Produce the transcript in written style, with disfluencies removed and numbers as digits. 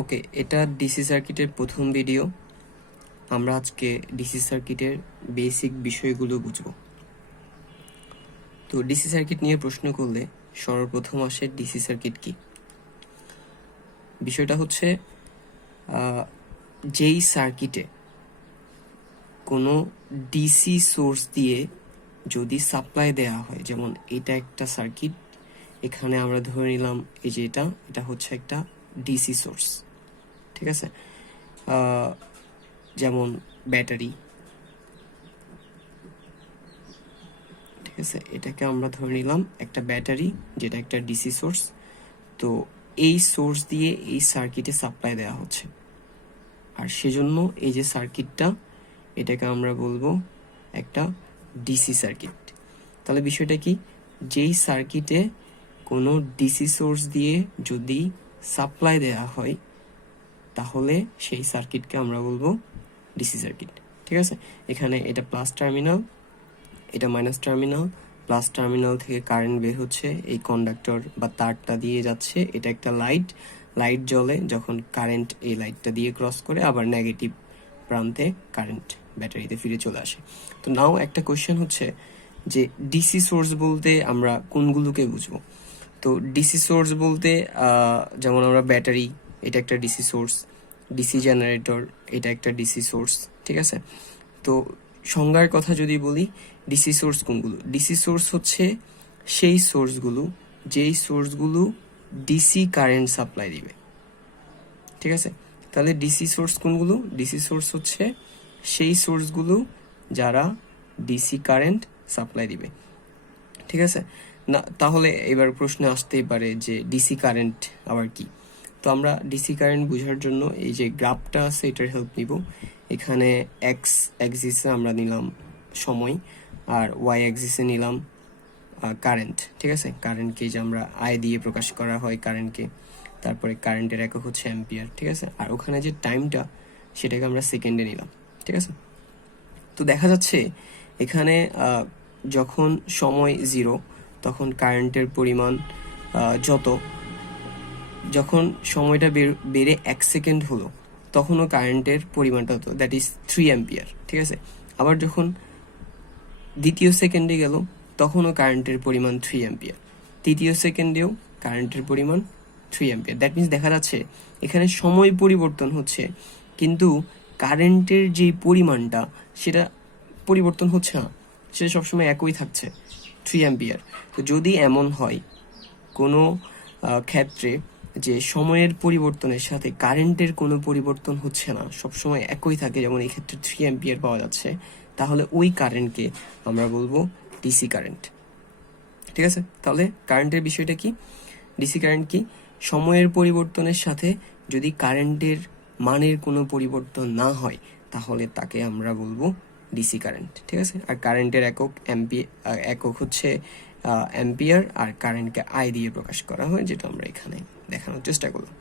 ওকে, এটা ডিসি সার্কিটের প্রথম ভিডিও। আমরা আজকে ডিসি সার্কিটের বেসিক বিষয়গুলো বুঝব। তো ডিসি সার্কিট নিয়ে প্রশ্ন করলে সর্বপ্রথম আসে ডিসি সার্কিট কি। বিষয়টা হচ্ছে যেই সার্কিটে কোনো ডিসি সোর্স দিয়ে যদি সাপ্লাই দেওয়া হয়, যেমন এটা একটা সার্কিট, এখানে আমরা ধরে নিলাম এই যে এটা হচ্ছে একটা ডিসি সোর্স, ঠিক আছে। যেমন ব্যাটারি, ঠিক আছে, এটাকে আমরা ধরে নিলাম একটা ব্যাটারি যেটা একটা ডিসি সোর্স। তো এই সোর্স দিয়ে এই সার্কিটে সাপ্লাই দেওয়া হচ্ছে, আর সেজন্য এই যে সার্কিটটা, এটাকে আমরা বলবো একটা ডিসি সার্কিট। তাহলে বিষয়টা কি, যেই সার্কিটে কোনো ডিসি সোর্স দিয়ে যদি সাপ্লাই দেওয়া হয় তাহলে সেই সার্কিটকে আমরা বলবো ডিসি সার্কিট, ঠিক আছে। এখানে এটা প্লাস টার্মিনাল, এটা মাইনাস টার্মিনাল, প্লাস টার্মিনাল থেকে কারেন্ট বের হচ্ছে, এই কন্ডাক্টর বা তারটা দিয়ে যাচ্ছে, এটা একটা লাইট জ্বলে যখন কারেন্ট এই লাইটটা দিয়ে ক্রস করে, আবার নেগেটিভ প্রান্তে কারেন্ট ব্যাটারিতে ফিরে চলে আসে। তো নাও একটা কোয়েশ্চেন হচ্ছে যে ডিসি সোর্স বলতে আমরা কোনগুলোকে বুঝবো। তো ডিসি সোর্স বলতে যেমন আমরা ব্যাটারি, এটা একটা ডিসি সোর্স, ডিসি জেনারেটর, এটা একটা ডিসি সোর্স, ঠিক আছে। তো সংজ্ঞার কথা যদি বলি, ডিসি সোর্স কোনগুলো? ডিসি সোর্স হচ্ছে সেই সোর্সগুলো যেই সোর্সগুলো ডিসি কারেন্ট সাপ্লাই দিবে, ঠিক আছে। তাহলে ডিসি সোর্স কোনগুলো? ডিসি সোর্স হচ্ছে সেই সোর্সগুলো যারা ডিসি কারেন্ট সাপ্লাই দিবে, ঠিক আছে। না তাহলে এবার প্রশ্ন আসতেই পারে যে ডিসি কারেন্ট আবার কি। তো আমরা ডিসি কারেন্ট বোঝার জন্য এই যে গ্রাফটা আছে এটার হেল্প নিব। এখানে এক্স অ্যাক্সিসে আমরা নিলাম সময়, আর ওয়াই অ্যাক্সিসে নিলাম কারেন্ট, ঠিক আছে। কারেন্টকে যে আমরা আই দিয়ে প্রকাশ করা হয় কারেন্টকে, তারপরে কারেন্টের একক হচ্ছে অ্যাম্পিয়ার, ঠিক আছে। আর ওখানে যে টাইমটা সেটাকে আমরা সেকেন্ডে নিলাম, ঠিক আছে। তো দেখা যাচ্ছে এখানে যখন সময় 0 তখন কারেন্টের পরিমাণ যখন সময়টা বেড়ে 1 সেকেন্ড হলো তখনও কারেন্টের পরিমাণটা হতো, দ্যাট ইজ 3 অ্যাম্পিয়ার, ঠিক আছে। আবার যখন দ্বিতীয় সেকেন্ডে গেল তখনও কারেন্টের পরিমাণ 3 অ্যাম্পিয়ার, তৃতীয় সেকেন্ডেও কারেন্টের পরিমাণ 3 অ্যাম্পিয়ার। দ্যাট মিনস দেখা যাচ্ছে এখানে সময় পরিবর্তন হচ্ছে কিন্তু কারেন্টের যে পরিমাণটা সেটা পরিবর্তন হচ্ছে না, সেটা সবসময় একই থাকছে, 3 অ্যাম্পিয়ার। তো যদি এমন হয় কোনো ক্ষেত্রে যে সময়ের পরিবর্তনের সাথে কারেন্টের কোনো পরিবর্তন হচ্ছে না, সবসময় একই থাকে, যেমন এই ক্ষেত্রে 3 অ্যাম্পিয়ার পাওয়া যাচ্ছে, তাহলে ওই কারেন্টকে আমরা বলবো ডিসি কারেন্ট, ঠিক আছে। তাহলে কারেন্টের বিষয়টা কি, ডিসি কারেন্ট কি, সময়ের পরিবর্তনের সাথে যদি কারেন্টের মানের কোনো পরিবর্তন না হয় তাহলে তাকে আমরা বলবো ডিসি কারেন্ট, ঠিক আছে। আর কারেন্টের একক হচ্ছে অ্যাম্পিয়ার, আর কারেন্টকে আই দিয়ে প্রকাশ করা হয়, যেটা আমরা এখানে দেখানোর চেষ্টা করলাম।